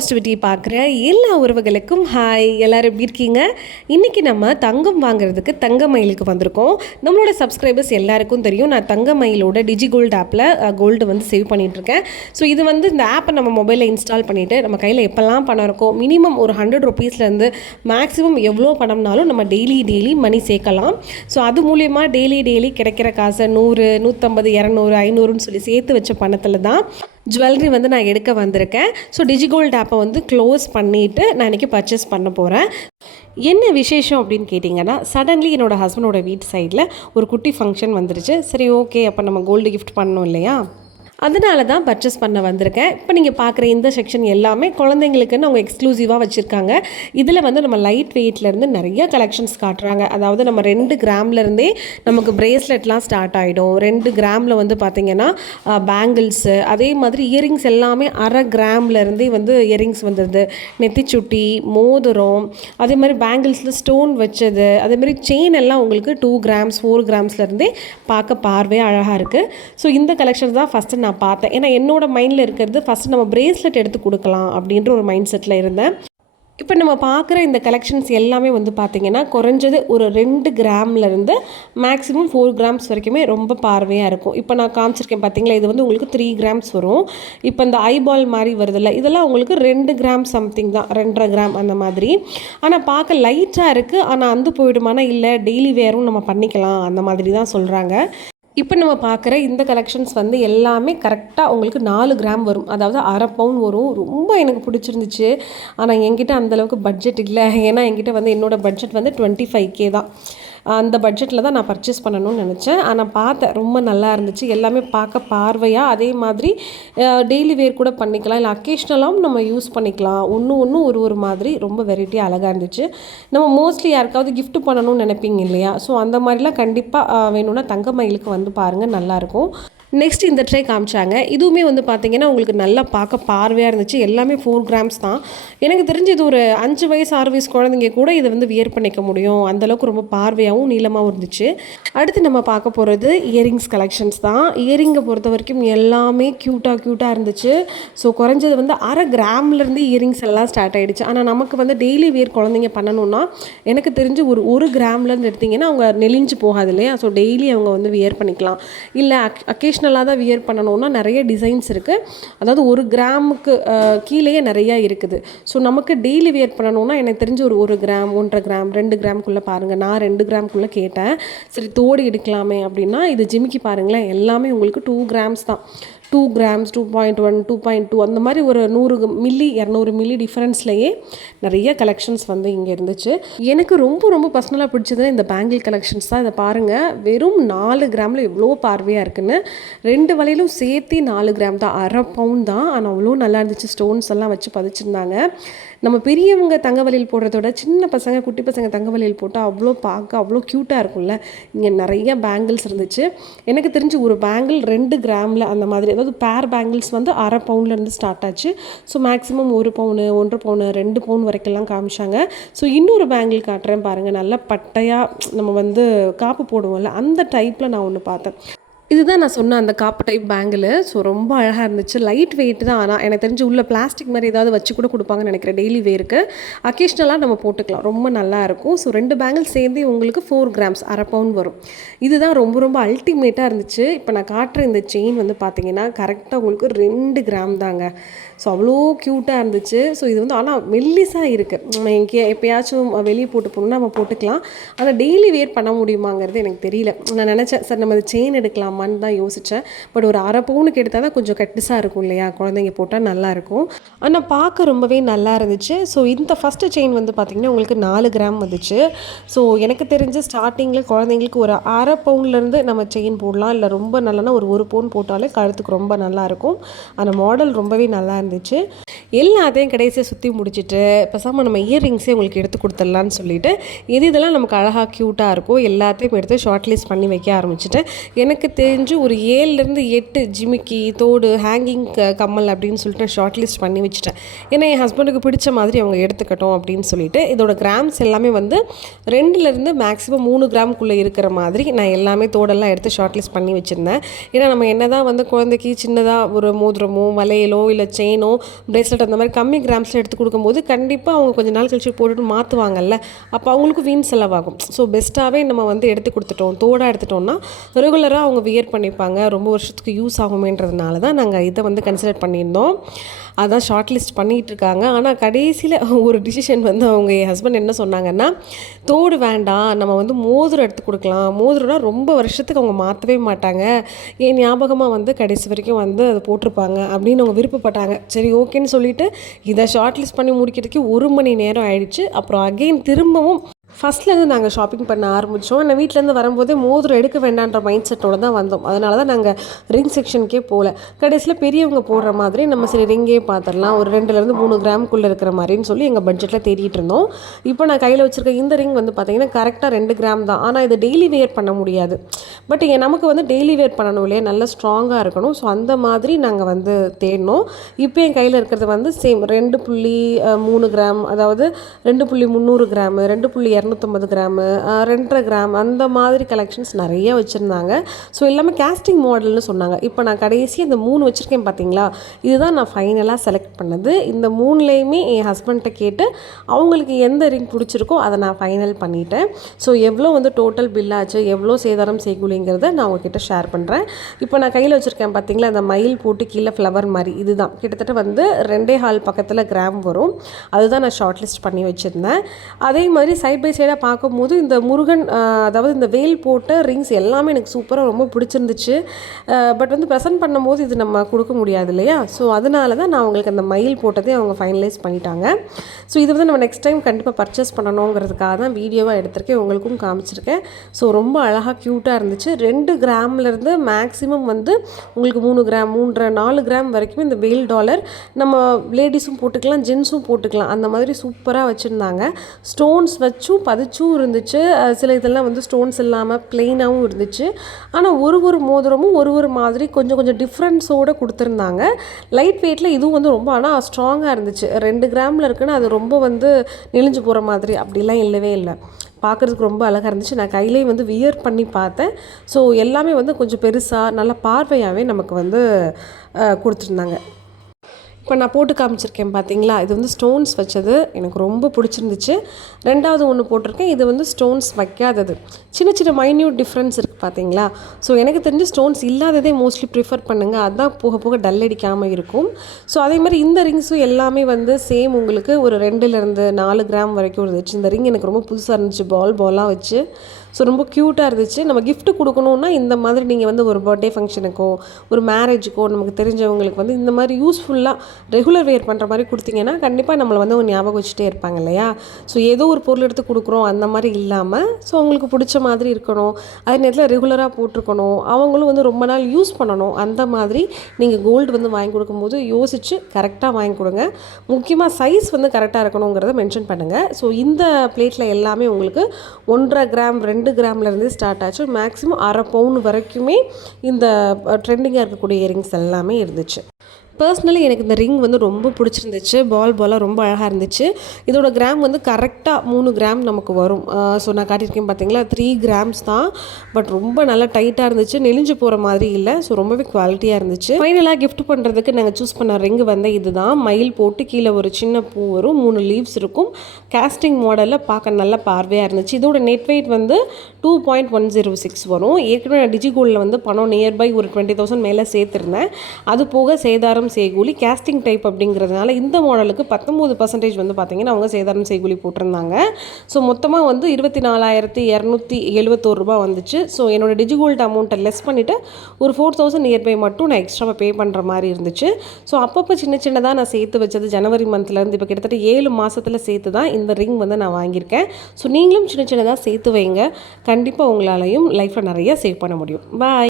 Positivity பார்க்குற எல்லா உறவுகளுக்கும் ஹாய். எல்லோரும் எப்படி இருக்கீங்க? இன்றைக்கி நம்ம தங்கம் வாங்குறதுக்கு தங்க மயிலுக்கு வந்திருக்கோம். நம்மளோட சப்ஸ்கிரைபர்ஸ் எல்லாருக்கும் தெரியும், நான் தங்க மயிலோட டிஜிகோல்டு ஆப்பில் கோல்டு வந்து சேவ் பண்ணிகிட்ருக்கேன். ஸோ இது வந்து இந்த ஆப்பை நம்ம மொபைலில் இன்ஸ்டால் பண்ணிவிட்டு நம்ம கையில் எப்போல்லாம் பணம் இருக்கோ மினிமம் ஒரு 100 ருபீஸ்லேருந்து மேக்ஸிமம் எவ்வளோ பணம்னாலும் நம்ம டெய்லி மணி சேர்க்கலாம். ஸோ அது மூலிமா டெய்லி கிடைக்கிற காசை 100, 150, 200, 500ன்னு சொல்லி சேர்த்து வச்ச பணத்தில் தான் ஜுவல்லரி வந்து நான் எடுக்க வந்திருக்கேன். ஸோ டிஜிகோல்டு ஆப்பை வந்து க்ளோஸ் பண்ணிவிட்டு நான் இன்றைக்கி பர்ச்சேஸ் பண்ண போகிறேன். என்ன விசேஷம் அப்படின்னு கேட்டிங்கன்னா, சடன்லி என்னோடய ஹஸ்பண்டோட வீட்டு சைடில் ஒரு குட்டி ஃபங்க்ஷன் வந்துருச்சு. சரி, ஓகே, அப்போ நம்ம கோல்டு கிஃப்ட் பண்ணணும் இல்லையா, அதனால தான் பர்ச்சேஸ் பண்ண வந்திருக்கேன். இப்போ நீங்கள் பார்க்குற இந்த செக்ஷன் எல்லாமே குழந்தைங்களுக்குன்னு அவங்க எக்ஸ்க்ளூசிவாக வச்சுருக்காங்க. இதில் வந்து நம்ம லைட் வெயிட்லேருந்து நிறைய கலெக்ஷன்ஸ் காட்டுறாங்க. அதாவது நம்ம 2 கிராம்லேருந்தே நமக்கு பிரேஸ்லெட்லாம் ஸ்டார்ட் ஆகிடும். 2 கிராமில் வந்து பார்த்திங்கன்னா பேங்கிள்ஸு, அதே மாதிரி இயரிங்ஸ் எல்லாமே 1/2 கிராம்லேருந்தே வந்து இயரிங்ஸ் வந்துடுது. நெத்திச்சுட்டி, மோதிரம், அதே மாதிரி பேங்கிள்ஸில் ஸ்டோன் வச்சது, அதேமாதிரி செயின் எல்லாம் உங்களுக்கு 2 கிராம்ஸ் 4 கிராம்ஸ்லேருந்தே பார்க்க பார்வையாக அழகாக இருக்குது. ஸோ இந்த கலெக்ஷன்ஸ் தான் ஃபஸ்ட்டு நான் பார்த்தேன். ஏன்னா என்னோட மைண்டில் இருக்கிறது ஃபஸ்ட்டு நம்ம பிரேஸ்லெட் எடுத்து கொடுக்கலாம் அப்படின்ற ஒரு மைண்ட் செட்டில் இருந்தேன். இப்போ நம்ம பார்க்குற இந்த கலெக்ஷன்ஸ் எல்லாமே வந்து பார்த்திங்கன்னா குறைஞ்சது ஒரு 2 கிராம்லேருந்து மேக்ஸிமம் 4 கிராம்ஸ் வரைக்குமே ரொம்ப பார்வையாக இருக்கும். இப்போ நான் காமிச்சிருக்கேன் பார்த்தீங்களா, இது வந்து உங்களுக்கு 3 கிராம்ஸ் வரும். இப்போ இந்த ஐபால் மாதிரி வருதில்ல, இதெல்லாம் உங்களுக்கு 2 கிராம் சம்திங் தான், 2.5 கிராம் அந்த மாதிரி. ஆனால் பார்க்க லைட்டாக இருக்குது. ஆனால் அந்து போயிடுமானா இல்லை, டெய்லி வேரும் நம்ம பண்ணிக்கலாம் அந்த மாதிரி தான் சொல்கிறாங்க. இப்போ நம்ம பார்க்குற இந்த கலெக்ஷன்ஸ் வந்து எல்லாமே கரெக்டாக உங்களுக்கு 4 கிராம் வரும், அதாவது 1/2 பவுன் வரும். ரொம்ப எனக்கு பிடிச்சிருந்துச்சு. ஆனால் என்கிட்ட அந்தளவுக்கு பட்ஜெட் இல்லை. ஏன்னா என்கிட்ட வந்து என்னோடய பட்ஜெட் வந்து 25K தான். அந்த பட்ஜெட்டில் தான் நான் பர்ச்சேஸ் பண்ணணும்னு நினச்சேன். ஆனால் பார்த்தேன், ரொம்ப நல்லா இருந்துச்சு. எல்லாமே பார்க்க பார்வையாக, அதே மாதிரி டெய்லி வேர் கூட பண்ணிக்கலாம், இல்லை அக்கேஷ்னலாகவும் நம்ம யூஸ் பண்ணிக்கலாம். ஒன்று ஒரு மாதிரி ரொம்ப வெரைட்டியாக அழகாக இருந்துச்சு. நம்ம மோஸ்ட்லி யாருக்காவது கிஃப்ட் பண்ணணும்னு நினைப்பீங்க இல்லையா, ஸோ அந்த மாதிரிலாம் கண்டிப்பாக வேணும்னா தங்க மயிலுக்கு வந்து பாருங்கள், நல்லாயிருக்கும். நெக்ஸ்ட் இந்த ட்ரே காமிச்சாங்க. இதுவுமே வந்து பார்த்திங்கன்னா உங்களுக்கு நல்லா பார்க்க பார்வையாக இருந்துச்சு. எல்லாமே 4 கிராம்ஸ் தான். எனக்கு தெரிஞ்சு இது ஒரு 5 வயசு 6 வயசு குழந்தைங்க கூட இதை வந்து வியர் பண்ணிக்க முடியும். அந்தளவுக்கு ரொம்ப பார்வையாகவும் நீளமாகவும் இருந்துச்சு. அடுத்து நம்ம பார்க்க போகிறது இயரிங்ஸ் கலெக்ஷன்ஸ் தான். இயரிங்கை பொறுத்த வரைக்கும் எல்லாமே க்யூட்டாக இருந்துச்சு. ஸோ குறைஞ்சது வந்து 1/2 கிராம்லேருந்து இயரிங்ஸ் எல்லாம் ஸ்டார்ட் ஆகிடுச்சு. ஆனால் நமக்கு வந்து டெய்லி வியர் குழந்தைங்க பண்ணணுன்னா எனக்கு தெரிஞ்சு ஒரு கிராம்லேருந்து எடுத்திங்கன்னா அவங்க நெளிஞ்சு போகாது இல்லையா, ஸோ டெய்லி அவங்க வந்து வியர் பண்ணிக்கலாம். இல்லை அக்கேஷ்னலாக தான் வியர் பண்ணணுன்னா நிறைய டிசைன்ஸ் இருக்குது. அதாவது 1 கிராமுக்கு கீழேயே நிறையா இருக்குது. ஸோ நமக்கு டெய்லி வியர் பண்ணணுன்னா எனக்கு தெரிஞ்சு ஒரு கிராம் 1.5 கிராம் 2 கிராம்குள்ளே பாருங்கள். நான் 2 கிராம்குள்ளே கேட்டேன். சரி, தோடு எடுக்கலாமே அப்படின்னா இது ஜிமிக்கி பாருங்களேன், எல்லாமே உங்களுக்கு 2 கிராம்ஸ் தான். 2 கிராம்ஸ் 2.1 2.2 அந்த மாதிரி ஒரு 100 மில்லி 200 மில்லி டிஃப்ரென்ஸ்லேயே நிறைய கலெக்ஷன்ஸ் வந்து இங்கே இருந்துச்சு. எனக்கு ரொம்ப பர்சனலாக பிடிச்சது இந்த பேங்கிள் கலெக்ஷன்ஸ் தான். இதை பாருங்கள், வெறும் 4 கிராமில் எவ்வளோ பார்வையாக இருக்குன்னு. 2 வலையிலும் சேர்த்து 4 கிராம் தான், 1/2 பவுன் தான். ஆனால் அவ்வளோ நல்லா இருந்துச்சு. ஸ்டோன்ஸ் எல்லாம் வச்சு பதிச்சிருந்தாங்க. நம்ம பெரியவங்க தங்க வளையல் போடுறதோட சின்ன பசங்க குட்டி பசங்க தங்க வளையல் போட்டால் அவ்வளோ க்யூட்டாக இருக்கும்ல. இங்கே நிறைய பேங்கிள்ஸ் இருந்துச்சு. எனக்கு தெரிஞ்சு ஒரு பேங்கிள் 2 கிராமில் அந்த மாதிரி, அதாவது பேர் பேங்கிள்ஸ் வந்து 1/2 பவுன்லேருந்து ஸ்டார்ட் ஆச்சு. ஸோ மேக்ஸிமம் 1 பவுனு 1.5 பவுனு 2 பவுன் வரைக்கெல்லாம் காமிச்சாங்க. ஸோ இன்னொரு பேங்கிள் காட்டுறேன் பாருங்கள், நல்லா பட்டையாக நம்ம வந்து காப்பு போடுவோம்ல அந்த டைப்பில் நான் ஒன்று பார்த்தேன். இதுதான் நான் சொன்ன அந்த காப்பு டைப் பேங்கிள். ஸோ ரொம்ப அழகாக இருந்துச்சு. லைட் வெயிட் தான். ஆனால் எனக்கு தெரிஞ்சு உள்ள பிளாஸ்டிக் மாதிரி ஏதாவது வச்சு கூட கொடுப்பாங்கன்னு நினைக்கிறேன். டெய்லி வேருக்கு அக்கேஷ்னலாக நம்ம போட்டுக்கலாம், ரொம்ப நல்லாயிருக்கும். ஸோ 2 பேங்கிள் சேர்ந்து உங்களுக்கு 4 கிராம்ஸ் 1/2 பவுன் வரும். இதுதான் ரொம்ப அல்டிமேட்டாக இருந்துச்சு. இப்போ நான் காட்டுற இந்த செயின் வந்து பார்த்திங்கன்னா கரெக்டாக உங்களுக்கு 2 கிராம் தாங்க. ஸோ அவ்வளோ க்யூட்டாக இருந்துச்சு. ஸோ இது வந்து ஆனால் மெல்லிஸாக இருக்குது. நம்ம எப்போயாச்சும் வெளியே போட்டு போகணுன்னா நம்ம போட்டுக்கலாம். ஆனால் டெய்லி வேர் பண்ண முடியுமாங்கிறது எனக்கு தெரியல. நான் நினச்சேன், சார் நம்ம செயின் எடுக்கலாம் தான் யோசித்தேன். பட் ஒரு 1/2 பவுனுக்கு எடுத்தால் தான் கொஞ்சம் கட்டிஸாக இருக்கும் இல்லையா, குழந்தைங்க போட்டால் நல்லாயிருக்கும். ஆனால் பார்க்க ரொம்பவே நல்லா இருந்துச்சு. ஸோ இந்த ஃபஸ்ட்டு செயின் வந்து பார்த்திங்கன்னா உங்களுக்கு 4 கிராம் வந்துச்சு. ஸோ எனக்கு தெரிஞ்சு ஸ்டார்டிங்கில் குழந்தைங்களுக்கு ஒரு 1/2 பவுன்லேருந்து நம்ம செயின் போடலாம். இல்லை ரொம்ப நல்லனா ஒரு பவுன் போட்டாலே கழுத்துக்கு ரொம்ப நல்லாயிருக்கும். அந்த மாடல் ரொம்பவே நல்லா இருந்துச்சு. எல்லாத்தையும் கடைசியாக சுற்றி முடிச்சுட்டு பேசாமல் நம்ம இயர்ரிங்ஸே உங்களுக்கு எடுத்து கொடுத்துடலான்னு சொல்லிட்டு இதெல்லாம் நமக்கு அழகாக க்யூட்டாக இருக்கும் எல்லாத்தையும் எடுத்து ஷார்ட் லிஸ்ட் பண்ணி வைக்க ஆரம்பிச்சிட்டேன். எனக்கு தெரிஞ்சு ஒரு 7லேருந்து 8 ஜிமிக்கி, தோடு, ஹேங்கிங் கம்மல் அப்படின்னு சொல்லிட்டு ஷார்ட் லிஸ்ட் பண்ணி வச்சுட்டேன். ஏன்னா என் ஹஸ்பண்டுக்கு பிடிச்ச மாதிரி அவங்க எடுத்துக்கட்டும் அப்படின்னு சொல்லிட்டு இதோட கிராம்ஸ் எல்லாமே வந்து 2லேருந்து மேக்ஸிமம் 3 கிராமுக்குள்ளே இருக்கிற மாதிரி நான் எல்லாமே தோடெல்லாம் எடுத்து ஷார்ட் லிஸ்ட் பண்ணி வச்சுருந்தேன். ஏன்னா நம்ம என்ன தான் வந்து குழந்தைக்கு சின்னதாக ஒரு மோதிரமோ வளையலோ இல்லை செயினோ பிரேஸ்லெட் கோல்டு அந்த மாதிரி கம்மி கிராம்ஸில் எடுத்து கொடுக்கும்போது கண்டிப்பாக அவங்க கொஞ்சம் நாள் கழிச்சு போட்டுட்டு மாற்றுவாங்கல்ல, அப்போ அவங்களுக்கு வீண் செலவாகும். ஸோ பெஸ்ட்டாகவே நம்ம வந்து எடுத்து கொடுத்துட்டோம், தோடாக எடுத்துட்டோம்னா ரெகுலராக அவங்க வியர் பண்ணிப்பாங்க, ரொம்ப வருஷத்துக்கு யூஸ் ஆகுமேன்றதுனால தான் நாங்கள் இதை வந்து கன்சிடர் பண்ணியிருந்தோம். அதான் ஷார்ட் லிஸ்ட் பண்ணிகிட்டு இருக்காங்க. ஆனால் கடைசியில் ஒரு டிசிஷன் வந்து அவங்க என் ஹஸ்பண்ட் என்ன சொன்னாங்கன்னா, தோடு வேண்டாம், நம்ம வந்து மோதிரம் எடுத்து கொடுக்கலாம், மோதிரம்னா ரொம்ப வருஷத்துக்கு அவங்க மாற்றவே மாட்டாங்க, என் ஞாபகமாக வந்து கடைசி வரைக்கும் வந்து அதை போட்டிருப்பாங்க அப்படின்னு அவங்க விருப்பப்பட்டாங்க. சரி ஓகேன்னு சொல்லிவிட்டு இதை ஷார்ட் லிஸ்ட் பண்ணி முடிக்கிறதுக்கு 1 மணி நேரம் ஆயிடுச்சு. அப்புறம் அகெயின் திரும்பவும் ஃபஸ்ட்லேருந்து நாங்கள் ஷாப்பிங் பண்ண ஆரம்பித்தோம். நான் வீட்டிலேருந்து வரும்போதே மோதிரம் எடுக்க வேண்டான்ற மைண்ட் செட்டோடு தான் வந்தோம். அதனால தான் நாங்கள் ரிங் செக்ஷனுக்கே போகல. கடைசியில் பெரியவங்க போடுற மாதிரி நம்ம சரி ரிங்கே பார்த்துடலாம், ஒரு 2லேருந்து 3 கிராமுக்குள்ளே இருக்கிற மாதிரின்னு சொல்லி எங்கள் பட்ஜெட்டில் தேடிட்டு இருந்தோம். இப்போ நான் கையில் வச்சுருக்க இந்த ரிங் வந்து பார்த்திங்கன்னா கரெக்டாக 2 கிராம் தான். ஆனால் இது டெய்லி வேர் பண்ண முடியாது. பட் நமக்கு வந்து டெய்லி வேர் பண்ணணும் இல்லையா, நல்லா ஸ்ட்ராங்காக இருக்கணும். ஸோ அந்த மாதிரி நாங்கள் வந்து தேடினோம். இப்போ என் கையில் இருக்கிறது வந்து சேம் 2.3 கிராம், அதாவது 2.300 கிராமு, 2.250 கிராமு, 2.5 கிராம், அந்த மாதிரி கலெக்ஷன்ஸ் நிறைய வச்சுருந்தாங்க. ஸோ எல்லாமே கேஸ்டிங் மாடல்னு சொன்னாங்க. இப்போ நான் கடைசி இந்த 3 வச்சுருக்கேன் பார்த்தீங்களா, இதுதான் நான் ஃபைனலாக செலக்ட் பண்ணது. இந்த 3லேயுமே என் ஹஸ்பண்ட்டை கேட்டு அவங்களுக்கு எந்த ரிங் பிடிச்சிருக்கோ அதை நான் ஃபைனல் பண்ணிட்டேன். ஸோ எவ்வளோ வந்து டோட்டல் பில் ஆச்சு, எவ்வளோ சேதாரம் செய்கூலிங்கிறத நான் உங்ககிட்ட ஷேர் பண்ணுறேன். இப்போ நான் கையில் வச்சுருக்கேன் பார்த்தீங்களா, அந்த மயில் போட்டு கீழே ஃப்ளவர் மாதிரி, இதுதான் கிட்டத்தட்ட வந்து 2.25 பக்கத்தில் கிராம் வரும். அதுதான் நான் ஷார்ட் லிஸ்ட் பண்ணி வச்சுருந்தேன். அதே மாதிரி சைட் பை சைடாக பார்க்கும்போது இந்த முருகன், அதாவது இந்த வேல் போட்ட ரிங்ஸ் எல்லாமே எனக்கு சூப்பராக ரொம்ப பிடிச்சிருந்துச்சு. பட் வந்து ப்ரெசென்ட் பண்ணும்போது இது நம்ம கொடுக்க முடியாது இல்லையா, ஸோ அதனால தான் நான் அவங்களுக்கு அந்த மயில் போட்டதே அவங்க ஃபைனலைஸ் பண்ணிட்டாங்க. ஸோ இது வந்து நம்ம நெக்ஸ்ட் டைம் கண்டிப்பாக பர்ச்சேஸ் பண்ணணுங்கிறதுக்காக தான் வீடியோவாக எடுத்திருக்கேன், உங்களுக்கும் காமிச்சிருக்கேன். ஸோ ரொம்ப அழகாக க்யூட்டாக இருந்துச்சு. 2 கிராம்லேருந்து மேக்ஸிமம் வந்து உங்களுக்கு 3 கிராம், 3.5, 4 கிராம் வரைக்கும் இந்த வேல் டாலர் நம்ம லேடிஸும் போட்டுக்கலாம், ஜென்ஸும் போட்டுக்கலாம், அந்த மாதிரி சூப்பராக வச்சுருந்தாங்க. ஸ்டோன்ஸ் வச்சும் பதிச்சும் இருந்துச்சு. சில இதெல்லாம் வந்து ஸ்டோன்ஸ் இல்லாமல் பிளெயினாகவும் இருந்துச்சு. ஆனால் ஒரு மோதிரமும் ஒரு மாதிரி கொஞ்சம் டிஃப்ரென்ஸோடு கொடுத்துருந்தாங்க. லைட் வெயிட்டில் இதுவும் வந்து ரொம்ப ஆனால் ஸ்ட்ராங்காக இருந்துச்சு. 2 கிராமில் இருக்குன்னு அது ரொம்ப வந்து நெளிஞ்சு போகிற மாதிரி அப்படிலாம் இல்லவே இல்லை. பார்க்குறதுக்கு ரொம்ப அழகாக இருந்துச்சு. நான் கையிலே வந்து வியர் பண்ணி பார்த்தேன். ஸோ எல்லாமே வந்து கொஞ்சம் பெருசாக நல்ல பார்வையாகவே நமக்கு வந்து கொடுத்துருந்தாங்க. இப்போ நான் போட்டு காமிச்சிருக்கேன் பார்த்தீங்களா, இது வந்து ஸ்டோன்ஸ் வச்சது எனக்கு ரொம்ப பிடிச்சிருந்துச்சு. 2வது ஒன்று போட்டிருக்கேன், இது வந்து ஸ்டோன்ஸ் வைக்காதது. சின்ன மைன்யூட் டிஃப்ரென்ஸ் இருக்குது பார்த்தீங்களா. ஸோ எனக்கு தெரிஞ்சு ஸ்டோன்ஸ் இல்லாததே மோஸ்ட்லி ப்ரிஃபர் பண்ணுங்கள், அதுதான் போக டல் அடிக்காமல் இருக்கும். ஸோ அதே மாதிரி இந்த ரிங்ஸும் எல்லாமே வந்து சேம் உங்களுக்கு ஒரு 2லேருந்து 4 கிராம் வரைக்கும் இருந்துச்சு. இந்த ரிங் எனக்கு ரொம்ப புதுசாக இருந்துச்சு, பாலாக வச்சு. ஸோ ரொம்ப க்யூட்டாக இருந்துச்சு. நம்ம கிஃப்ட்டு கொடுக்கணுன்னா இந்த மாதிரி நீங்கள் வந்து ஒரு பர்த்டே ஃபங்க்ஷனுக்கோ ஒரு மேரேஜுக்கோ நமக்கு தெரிஞ்சவங்களுக்கு வந்து இந்த மாதிரி யூஸ்ஃபுல்லாக ரெகுலர் வேர் பண்ணுற மாதிரி கொடுத்தீங்கன்னா கண்டிப்பாக நம்மளை வந்து ஒரு ஞாபகம் வச்சுட்டே இருப்பாங்க இல்லையா. ஸோ ஏதோ ஒரு பொருள் எடுத்து கொடுக்குறோம் அந்த மாதிரி இல்லாமல், ஸோ அவங்களுக்கு பிடிச்ச மாதிரி இருக்கணும், அதே நேரத்தில் ரெகுலராக போட்டிருக்கணும், அவங்களும் வந்து ரொம்ப நாள் யூஸ் பண்ணணும். அந்த மாதிரி நீங்கள் கோல்டு வந்து வாங்கி கொடுக்கும்போது யோசித்து கரெக்டாக வாங்கி கொடுங்க. முக்கியமாக சைஸ் வந்து கரெக்டாக இருக்கணுங்கிறத மென்ஷன் பண்ணுங்கள். ஸோ இந்த பிளேட்டில் எல்லாமே உங்களுக்கு 1.5 கிராம் 2 கிராம்லேருந்து ஸ்டார்ட் ஆச்சு. மேக்ஸிமம் 1/2 பவுன் வரைக்குமே இந்த ட்ரெண்டிங்காக இருக்கக்கூடிய இயரிங்ஸ் எல்லாமே இருந்துச்சு. பர்சனலி எனக்கு இந்த ரிங் வந்து ரொம்ப பிடிச்சிருந்துச்சு. பாலாக ரொம்ப அழகாக இருந்துச்சு. இதோட கிராம் வந்து கரெக்டாக 3 கிராம் நமக்கு வரும். ஸோ நான் காட்டியிருக்கேன் பார்த்தீங்களா, 3 கிராம்ஸ் தான். பட் ரொம்ப நல்லா டைட்டாக இருந்துச்சு, நெளிஞ்சு போகிற மாதிரி இல்லை. ஸோ ரொம்பவே குவாலிட்டியாக இருந்துச்சு. ஃபைனலாக கிஃப்ட் பண்ணுறதுக்கு நாங்கள் சூஸ் பண்ண ரிங் வந்து இதுதான். மயில் போட்டு கீழே ஒரு சின்ன பூ வரும், 3 லீவ்ஸ் இருக்கும், கேஸ்டிங் மாடலில் பார்க்க நல்ல பார்வையாக இருந்துச்சு. இதோட நெட் வெயிட் வந்து 2.106 வரும். ஏற்கனவே நான் டிஜிகோல்டில் வந்து பணம் நியர்பை ஒரு 20,000 மேலே சேர்த்துருந்தேன். அது போக சேதாரம் செய்கூலி கேஸ்டிங் டைப் அப்படிங்கிறதுனால இந்த மாடலுக்கு 19% வந்து பார்த்தீங்கன்னா அவங்க சேதாரம் செய்கூலி போட்டிருந்தாங்க. ஸோ மொத்தமாக வந்து 24,271 ரூபா வந்துச்சு. ஸோ என்னோட டிஜிகோல்டு அமௌண்ட்டை லெஸ் பண்ணிவிட்டு ஒரு 4,000 நியர்பை மட்டும் நான் எக்ஸ்ட்ராவாக பே பண்ணுற மாதிரி இருந்துச்சு. ஸோ அப்பப்போ சின்னதாக நான் சேர்த்து வச்சது ஜனவரி மந்த்லேருந்து இப்போ கிட்டத்தட்ட 7 மாதத்தில் சேர்த்து தான் இந்த ரிங் வந்து நான் வாங்கியிருக்கேன். ஸோ நீங்களும் சின்னதாக சேர்த்து வைங்க, கண்டிப்பாக உங்களாலையும் லைஃப்பில் நிறைய சேவ் பண்ண முடியும். பாய்.